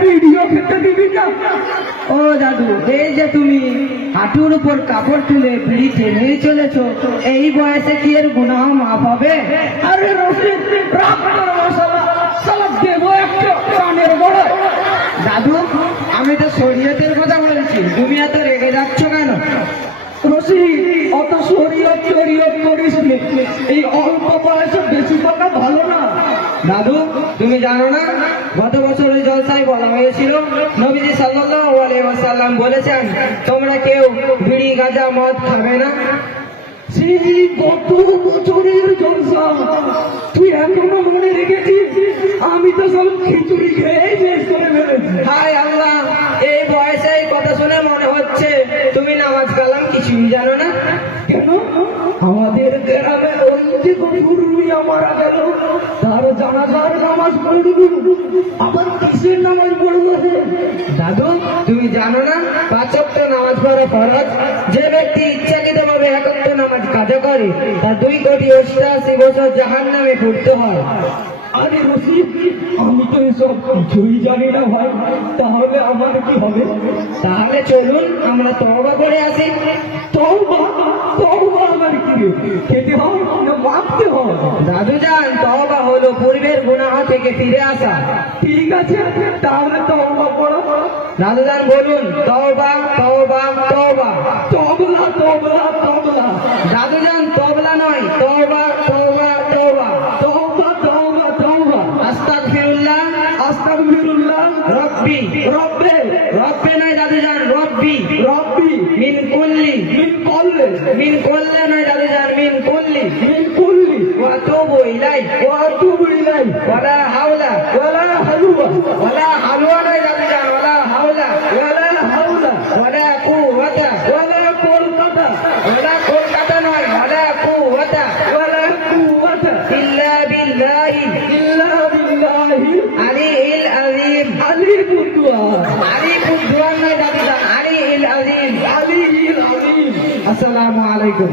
Video খেতে দিবি না? ও দাদু, এই যে তুমি হাঁটুর উপর কাপড় তুলে বিড়ি টেনে চলেছো, এই বয়সে কি এর গুনাহ মাফ হবে? আরে রশিদ, রাগ করো না শালা, শালা দেবো একটা কানের বড়। দাদু, আমি তো শরীয়তের কথা বলছি, তুমি এত রেগে যাচ্ছ কেন? রশিদ, অত শরীয়ত শরীয়ত করিস নে, এই অল্প বয়সে বেশি টাকা ভালো না। দাদু, তুমি জানো না গত বছরের জলসায় বলা হয়েছিল নবীজি সাল্লাল্লাহু আলাইহি ওয়াসাল্লাম বলেছেন তোমরা কেউ বিড়ি গাঁজা মদ খাবে না। সেই কত বছরের জলসা তুই এখনো মনে রেখেছিস? আমি তো সব খিচুড়ি খেয়ে শেষ করে ফেলেছি। হায় আল্লাহ, এই বয়সে এই কথা শুনে মনে হচ্ছে তুমি নামাজ কালাম কিছুই জানো না। কেন? আমাদের গ্রামে ওই যে গুরুমিয়া মারা গেল, তার জানাজার নামাজ পড়ব, আবার কিসের নামাজ পড়বো? দাদু, তুমি জানো না 5 ওয়াক্ত নামাজ পড়া ফরজ? যে ব্যক্তি ইচ্ছাকৃতভাবে 1 ওয়াক্ত নামাজ কাজা করে তার 2,88,000 বছর জাহান্নামে পড়তে হয়। আরে রশিদ, আমি তো এসব কিছুই জানি না ভাই, তাহলে আমার কি হবে? তাহলে চলুন আমরা তওবা করে আসি। তওবা? তওবা আমার কি রে? খেতে হয় না মাপতে হয়? দাদু যান, তওবা হলো পূর্বের গুনাহ থেকে ফিরে আসা। ঠিক আছে, তাহলে তওবা পড়ো। দাদু যান বলুন, তওবা তওবা তওবা। তবলা তবলা তবলা। দাদু যান, তবলা নয়, তওবা তওবা তওবা। তওবা তওবা তওবা। আস্তাগফিরুল্লাহ আস্তাগফিরুল্লাহ রব্বি। রব্বে। রব্বে নয় দাদু যান, রব্বি। রব্বি মিন কুল্লি। মিন কল্লে। মিন কুল্লি নয় দাদু যান, মিন কুল্লি। মিন কুল্লি ওয়া তুবু ইলাইহি ওয়া আতুবু ইলাইহি ওয়ালা হাওলা ওয়ালা হালুয়া ওয়ালা হালুয়া নয় দাদু যান, ওয়ালা হাওলা ওয়ালা হাওলা ওয়ালা কুওয়াতা ওয়ালা কলকাতা ওয়ালা কলকাতা নয়, ওয়ালা কুওয়াতা ওয়ালা কুওয়াতা ইল্লা বিল্লাহি ইল্লা বিল্লাহি আলিল আযীম। আলিমুদ্দুয়া আলিপুদ্দুয়ান নয় দাদু যান, আলিল আযীম। আলিল আলিম। আসসালামু আলাইকুম।